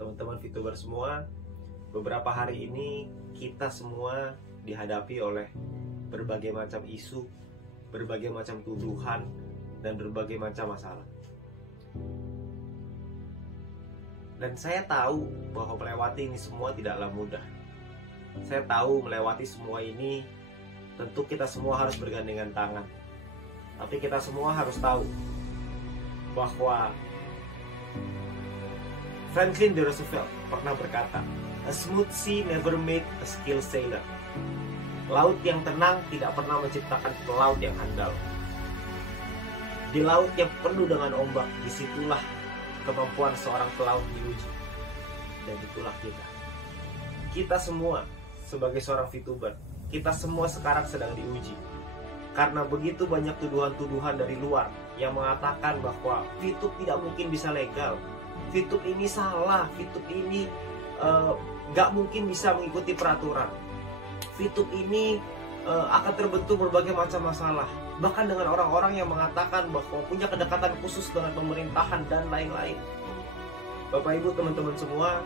teman-teman VTuber semua. Beberapa hari ini kita semua dihadapi oleh berbagai macam isu, berbagai macam tuduhan, dan berbagai macam masalah. Dan saya tahu bahwa melewati ini semua tidaklah mudah. Saya tahu melewati semua ini tentu kita semua harus bergandengan tangan. Tapi kita semua harus tahu bahwa Franklin D. Roosevelt pernah berkata, "A smooth sea never made a skilled sailor." Laut yang tenang tidak pernah menciptakan pelaut yang handal. Di laut yang penuh dengan ombak, disitulah kemampuan seorang pelaut diuji. Dan itulah kita. Kita semua sebagai seorang VTuber, kita semua sekarang sedang diuji. Karena begitu banyak tuduhan-tuduhan dari luar yang mengatakan bahwa VTube tidak mungkin bisa legal, VTube ini salah, VTube ini gak mungkin bisa mengikuti peraturan, VTube ini akan terbentuk berbagai macam masalah. Bahkan dengan orang-orang yang mengatakan bahwa punya kedekatan khusus dengan pemerintahan dan lain-lain. Bapak Ibu teman-teman semua,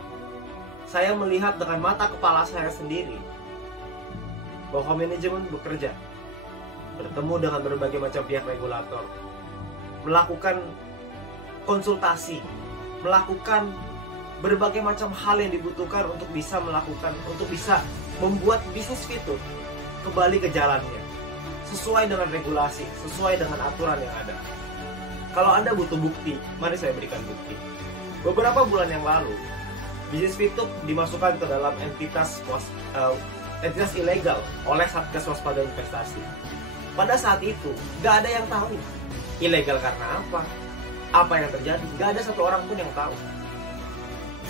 saya melihat dengan mata kepala saya sendiri bahwa manajemen bekerja, bertemu dengan berbagai macam pihak regulator, melakukan konsultasi, melakukan berbagai macam hal yang dibutuhkan untuk bisa membuat bisnis VTube kembali ke jalannya, sesuai dengan regulasi, sesuai dengan aturan yang ada. Kalau Anda butuh bukti, mari saya berikan bukti. Beberapa bulan yang lalu, bisnis VTube dimasukkan ke dalam entitas ilegal oleh Satgas Waspada Investasi. Pada saat itu, gak ada yang tahu ilegal karena apa yang terjadi. Gak ada satu orang pun yang tahu.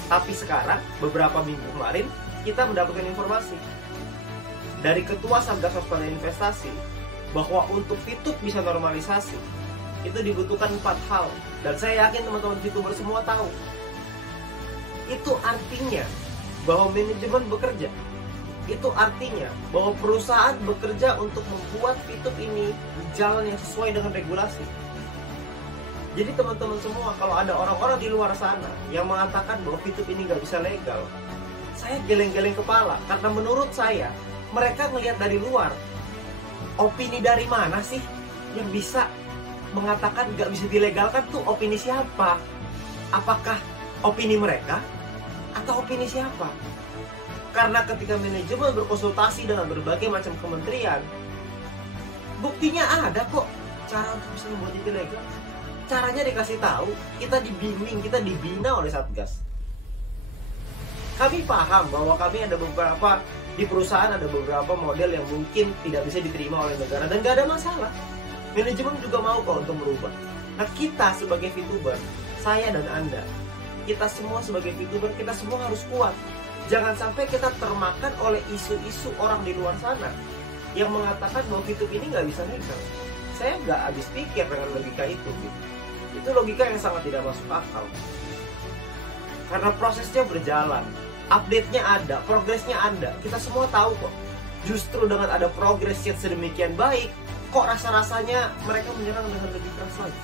Tapi sekarang, beberapa minggu kemarin, kita mendapatkan informasi dari Ketua Satgas Waspada Investasi bahwa untuk VTube bisa normalisasi, itu dibutuhkan 4 hal. Dan saya yakin teman-teman VTuber semua tahu. Itu artinya bahwa manajemen bekerja. Itu artinya bahwa perusahaan bekerja untuk membuat VTube ini jalan yang sesuai dengan regulasi. Jadi teman-teman semua, kalau ada orang-orang di luar sana yang mengatakan bahwa VTube ini nggak bisa legal, saya geleng-geleng kepala. Karena menurut saya, mereka melihat dari luar. Opini dari mana sih yang bisa mengatakan nggak bisa dilegalkan? Tuh opini siapa? Apakah opini mereka? Atau opini siapa? Karena ketika manajemen berkonsultasi dengan berbagai macam kementerian, buktinya ada kok cara untuk bisa membuat itu legal. Caranya dikasih tahu, kita dibimbing, kita dibina oleh Satgas. Kami paham bahwa kami ada beberapa di perusahaan, ada beberapa model yang mungkin tidak bisa diterima oleh negara dan gak ada masalah. Manajemen juga mau kok untuk merubah. Nah, kita sebagai VTuber, saya dan Anda, kita semua sebagai VTuber, kita semua harus kuat. Jangan sampai kita termakan oleh isu-isu orang di luar sana yang mengatakan bahwa VTube ini nggak bisa legal. Saya nggak habis pikir dengan logika itu. Itu logika yang sangat tidak masuk akal. Karena prosesnya berjalan, update-nya ada, progresnya ada. Kita semua tahu kok. Justru dengan ada progres yang sedemikian baik, kok rasa-rasanya mereka menyerang dengan lebih keras lagi.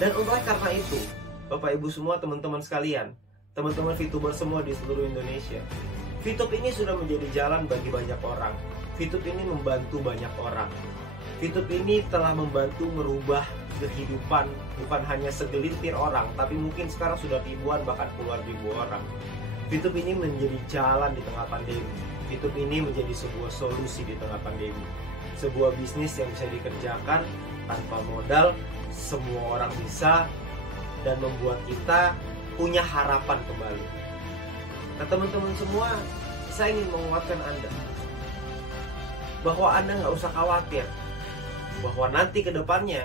Dan oleh karena itu, Bapak Ibu semua, teman-teman sekalian, teman-teman VTuber semua di seluruh Indonesia, VTube ini sudah menjadi jalan bagi banyak orang. VTube ini membantu banyak orang. VTube ini telah membantu merubah kehidupan bukan hanya segelintir orang, tapi mungkin sekarang sudah ribuan bahkan puluhan ribu orang. VTube ini menjadi jalan di tengah pandemi. VTube ini menjadi sebuah solusi di tengah pandemi. Sebuah bisnis yang bisa dikerjakan tanpa modal, semua orang bisa, dan membuat kita punya harapan kembali. Nah teman-teman semua, saya ingin menguatkan Anda bahwa Anda nggak usah khawatir bahwa nanti ke depannya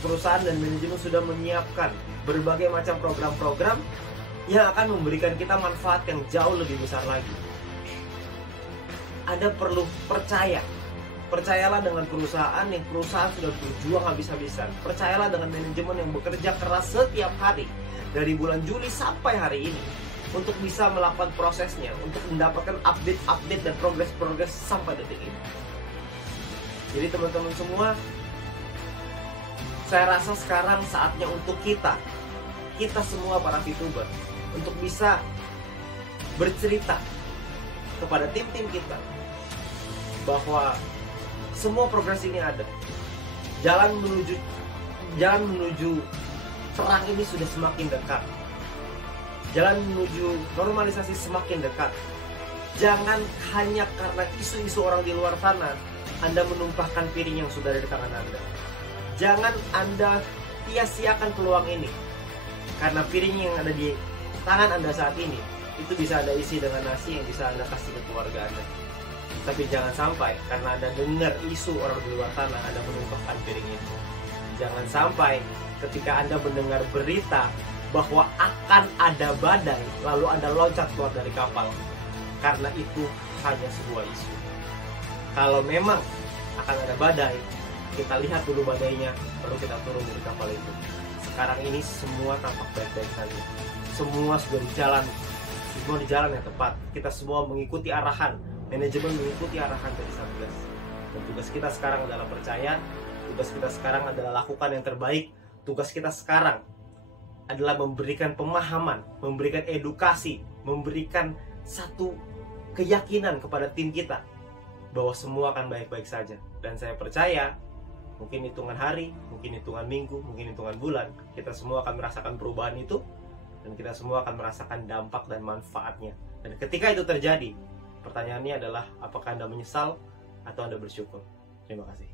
perusahaan dan manajemen sudah menyiapkan berbagai macam program-program yang akan memberikan kita manfaat yang jauh lebih besar lagi. Anda perlu percaya. Percayalah dengan perusahaan yang sudah berjuang habis-habisan. Percayalah dengan manajemen yang bekerja keras setiap hari dari bulan Juli sampai hari ini untuk bisa melakukan prosesnya, untuk mendapatkan update-update dan progres-progres sampai detik ini. Jadi teman-teman semua, saya rasa sekarang saatnya untuk kita kita semua para VTuber untuk bisa bercerita kepada tim-tim kita bahwa semua progres ini ada. Jalan menuju terang ini sudah semakin dekat. Jalan menuju normalisasi semakin dekat. Jangan hanya karena isu-isu orang di luar sana Anda menumpahkan piring yang sudah ada di tangan Anda. Jangan Anda sia-siakan peluang ini, karena piring yang ada di tangan Anda saat ini itu bisa Anda isi dengan nasi yang bisa Anda kasih ke keluarga Anda. Tapi jangan sampai karena Anda dengar isu orang di luar sana Anda menumpahkan piring itu. Jangan sampai ketika Anda mendengar berita bahwa akan ada badai lalu Anda loncat keluar dari kapal, karena itu hanya sebuah isu. Kalau memang akan ada badai, kita lihat dulu badainya, baru kita turun dari kapal itu. Sekarang ini semua tampak baik-baik saja. Semua sudah di jalan yang tepat. Kita semua mengikuti arahan, manajemen mengikuti arahan dari Satgas. Dan tugas kita sekarang adalah percaya, tugas kita sekarang adalah lakukan yang terbaik, tugas kita sekarang adalah memberikan pemahaman, memberikan edukasi, memberikan satu keyakinan kepada tim kita bahwa semua akan baik-baik saja. Dan saya percaya mungkin hitungan hari, mungkin hitungan minggu, mungkin hitungan bulan, kita semua akan merasakan perubahan itu, dan kita semua akan merasakan dampak dan manfaatnya. Dan ketika itu terjadi, pertanyaannya adalah apakah Anda menyesal atau Anda bersyukur? Terima kasih.